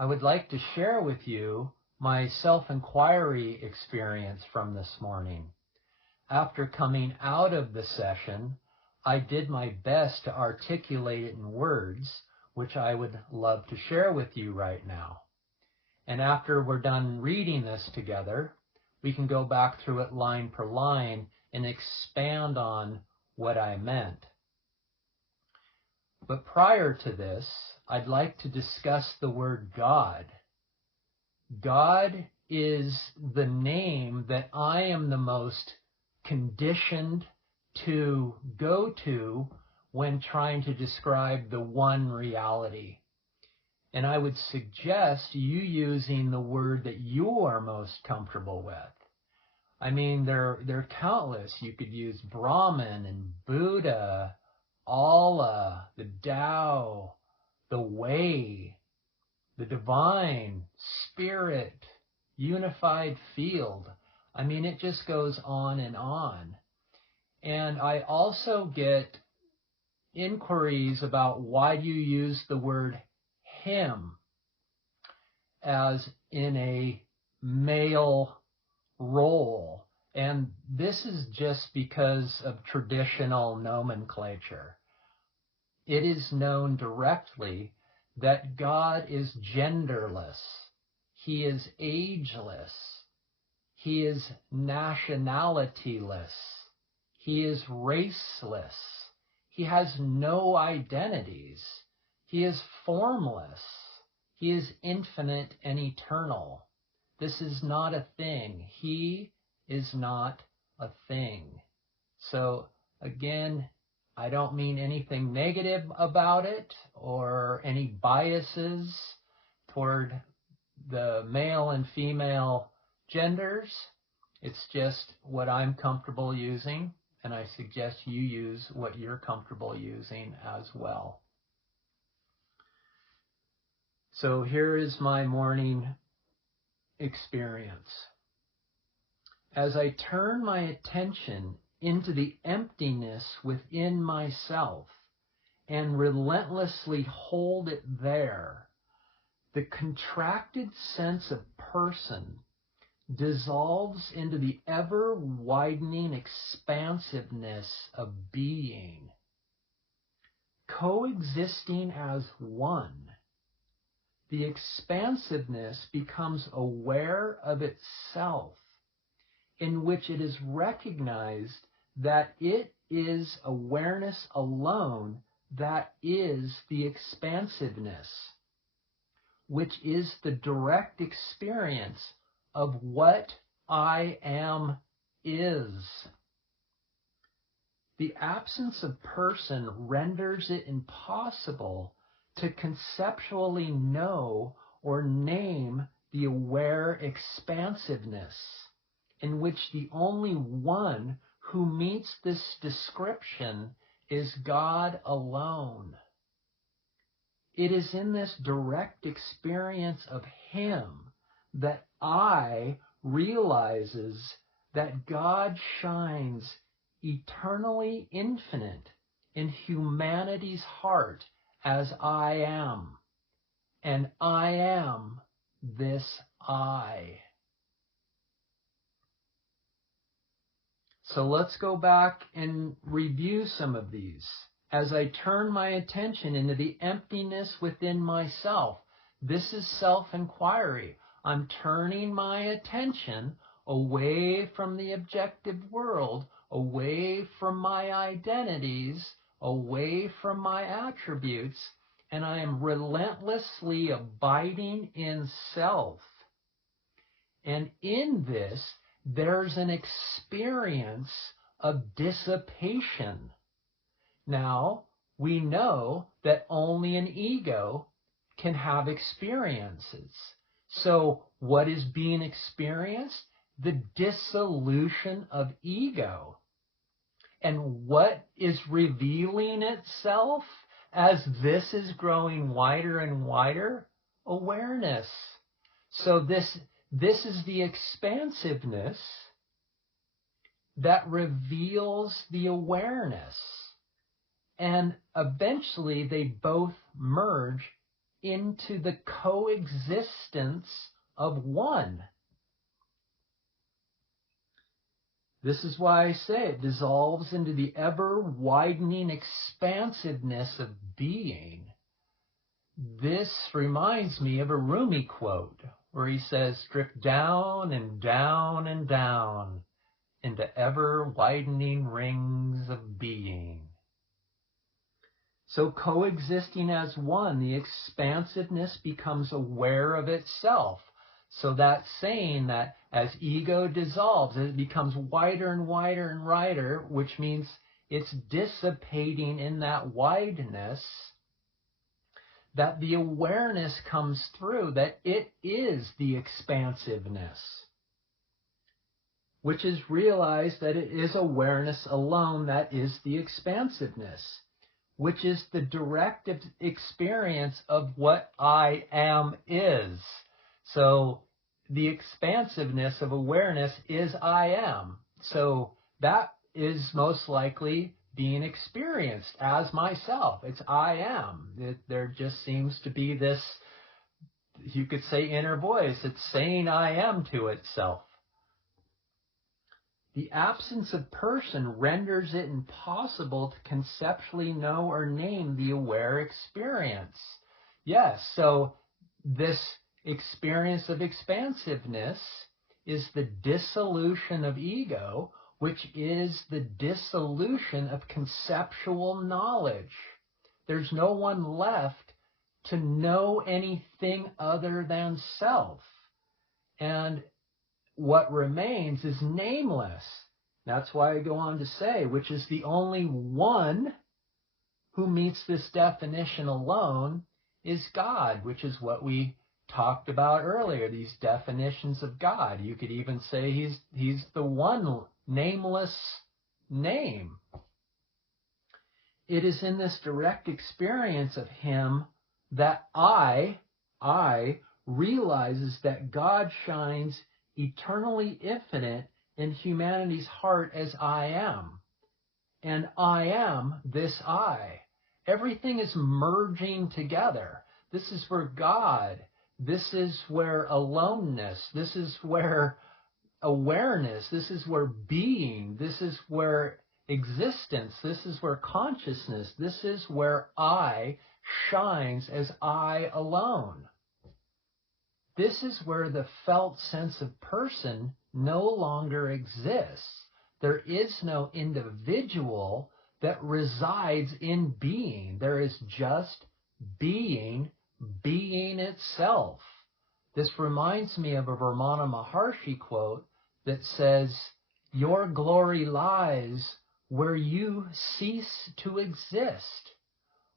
I would like to share with you my self-inquiry experience from this morning. After coming out of the session, I did my best to articulate it in words, which I would love to share with you right now. And after we're done reading this together, we can go back through it line per line and expand on what I meant. But prior to this, I'd like to discuss the word God. God is the name that I am the most conditioned to go to when trying to describe the one reality. And I would suggest you using the word that you are most comfortable with. I mean, there are countless. You could use Brahman and Buddha, Allah, the Tao, the Way, the Divine, Spirit, Unified Field. I mean, it just goes on. And I also get inquiries about why do you use the word him as in a male role. And this is just because of traditional nomenclature. It is known directly that God is genderless. He is ageless. He is nationalityless. He is raceless. He has no identities. He is formless. He is infinite and eternal. This is not a thing. He is not a thing. So again, I don't mean anything negative about it or any biases toward the male and female genders. It's just what I'm comfortable using, and I suggest you use what you're comfortable using as well. So here is my morning experience. As I turn my attention into the emptiness within myself and relentlessly hold it there, the contracted sense of person dissolves into the ever-widening expansiveness of being, coexisting as one. The expansiveness becomes aware of itself, in which it is recognized that it is awareness alone that is the expansiveness, which is the direct experience of what I am is. The absence of person renders it impossible to conceptually know or name the aware expansiveness, in which the only one who meets this description is God alone. It is in this direct experience of Him that I realizes that God shines eternally infinite in humanity's heart as I am, and I am this I. So let's go back and review some of these. As I turn my attention into the emptiness within myself, this is self-inquiry. I'm turning my attention away from the objective world, away from my identities, away from my attributes, and I am relentlessly abiding in self. And in this, there's an experience of dissipation. Now, we know that only an ego can have experiences. So what is being experienced? The dissolution of ego. And what is revealing itself as this is growing wider and wider? Awareness. So this is the expansiveness that reveals the awareness. And eventually they both merge into the coexistence of one. This is why I say it dissolves into the ever-widening expansiveness of being. This reminds me of a Rumi quote where he says, drift down and down and down into ever-widening rings of being. So coexisting as one, the expansiveness becomes aware of itself. So that's saying that as ego dissolves, it becomes wider and wider and wider, which means it's dissipating in that wideness, that the awareness comes through, that it is the expansiveness, which is realized that it is awareness alone that is the expansiveness, which is the direct experience of what I am is. So the expansiveness of awareness is I am. So that is most likely being experienced as myself. It's I am. There just seems to be this, you could say, inner voice. It's saying I am to itself. The absence of person renders it impossible to conceptually know or name the aware experience. Yes, so this experience of expansiveness is the dissolution of ego, which is the dissolution of conceptual knowledge. There's no one left to know anything other than self. And what remains is nameless. That's why I go on to say, which is the only one who meets this definition alone is God, which is what we talked about earlier, these definitions of God. You could even say he's the one nameless name. It is in this direct experience of him that I realizes that God shines eternally infinite in humanity's heart as I am. And I am this I. Everything is merging together. This is where God, this is where aloneness, this is where awareness, this is where being, this is where existence, this is where consciousness, this is where I shines as I alone. This is where the felt sense of person no longer exists. There is no individual that resides in being. There is just being, being itself. This reminds me of a Ramana Maharshi quote that says, "Your glory lies where you cease to exist."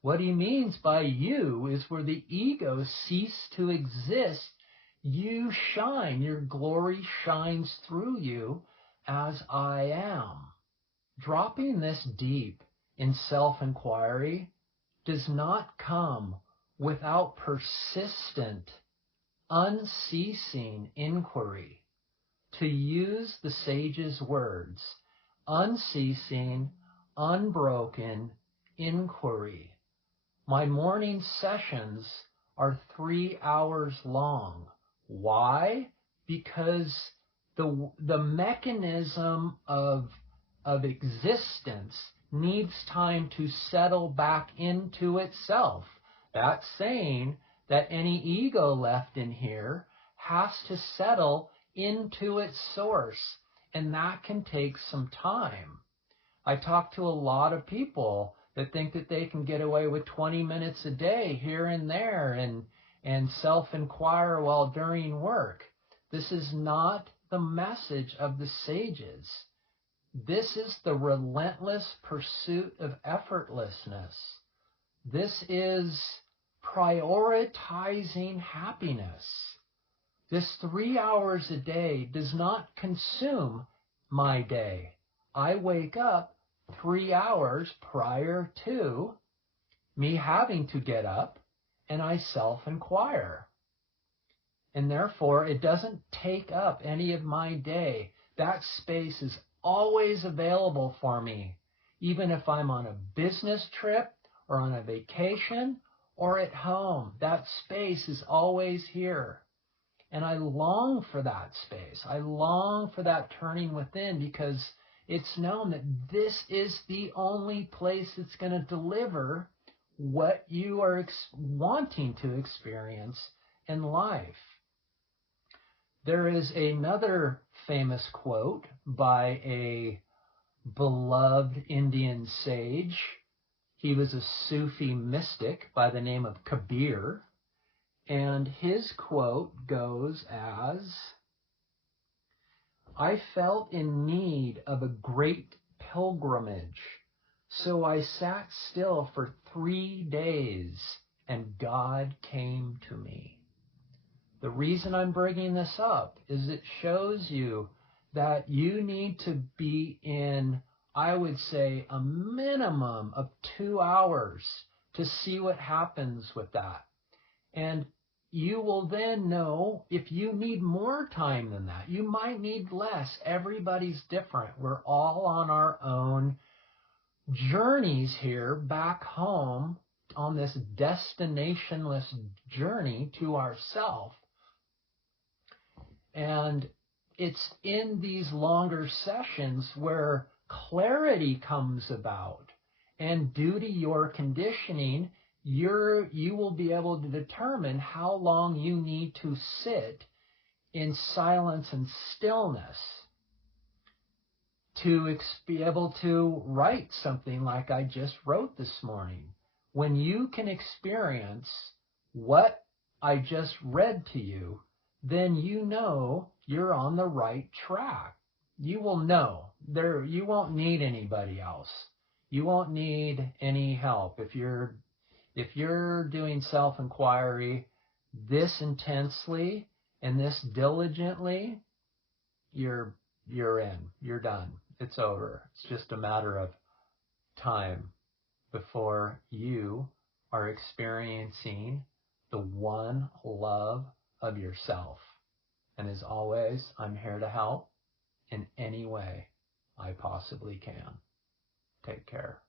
What he means by you is where the ego ceased to exist, you shine, your glory shines through you as I am. Dropping this deep in self-inquiry does not come without persistent, unceasing inquiry. To use the sage's words, unceasing, unbroken inquiry. My morning sessions are 3 hours long. Why? Because the mechanism of existence needs time to settle back into itself. That's saying that any ego left in here has to settle into its source, and that can take some time. I talk to a lot of people that think that they can get away with 20 minutes a day here and there and self-inquire while during work. This is not the message of the sages. This is the relentless pursuit of effortlessness. This is prioritizing happiness. This 3 hours a day does not consume my day. I wake up 3 hours prior to me having to get up, and I self-inquire. And therefore, it doesn't take up any of my day. That space is always available for me, even if I'm on a business trip or on a vacation or at home. That space is always here. And I long for that space. I long for that turning within, because it's known that this is the only place that's going to deliver what you are wanting to experience in life. There is another famous quote by a beloved Indian sage. He was a Sufi mystic by the name of Kabir. And his quote goes as, "I felt in need of a great pilgrimage, so I sat still for 3 days, and God came to me." The reason I'm bringing this up is it shows you that you need to be in, I would say, a minimum of 2 hours to see what happens with that. And you will then know if you need more time than that. You might need less. Everybody's different. We're all on our own journeys here back home on this destinationless journey to ourself. And it's in these longer sessions where clarity comes about. And due to your conditioning, you will be able to determine how long you need to sit in silence and stillness to be able to write something like I just wrote this morning. When you can experience what I just read to you, then you know you're on the right track. You will know. You won't need anybody else. You won't need any help. If you're doing self-inquiry this intensely and this diligently, you're in. You're done. It's over. It's just a matter of time before you are experiencing the one love of yourself. And as always, I'm here to help in any way I possibly can. Take care.